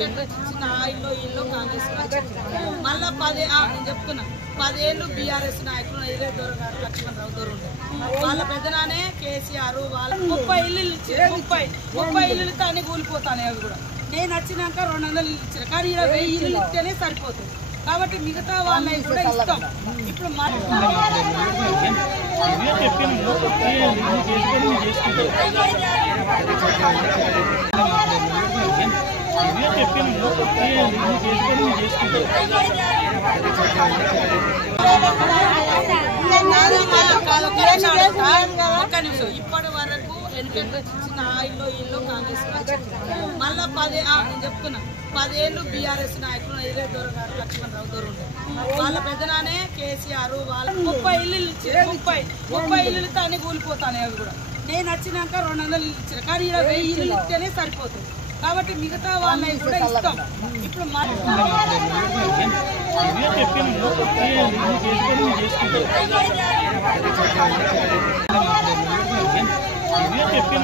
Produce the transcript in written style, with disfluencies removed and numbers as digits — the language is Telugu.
ఎందుకంటే చిన్న ఇల్లు కాంగ్రెస్ మళ్ళా నేను చెప్తున్నా 10 ఏళ్ళు బీఆర్ఎస్ నాయకులు ఇదే దూరం గారు లక్ష్మణరావు దూరం ఉండే వాళ్ళ పెద్దనానే కేసీఆర్ వాళ్ళ 30 ఇల్లు ఇచ్చారు 30 ఇల్లు ఇస్తే అన్ని కూలిపోతానే అవి కూడా నేను వచ్చినాక 200 ఇల్లు ఇచ్చారు కానీ ఇలా 1000 ఇల్లు ఇస్తేనే సరిపోతుంది కాబట్టి మిగతా వాళ్ళని కూడా ఇస్తాం ఇప్పుడు ఒక్క నిమిషం ఇప్పటి వరకు ఎందుకంటే చిన్న ఇల్లు కాంగ్రెస్ మళ్ళా నేను చెప్తున్నా 10 ఏళ్ళు బీఆర్ఎస్ నాయకులు ఇదే దూరం గారు లక్ష్మణరావు దూరం ఉండే వాళ్ళ పెద్దనానే కేసీఆర్ వాళ్ళ 30 ఇల్లు ఇచ్చారు 30 ఇల్లు ఇస్తే అన్ని కూలిపోతానే అవి కూడా నేను వచ్చినాక 200 ఇల్లు ఇచ్చారు కానీ ఇలా 1000 ఇల్లు ఇస్తేనే సరిపోతుంది కాబట్టి మిగతా వాళ్ళని కూడా ఇస్తాం ఇప్పుడు చెప్పిన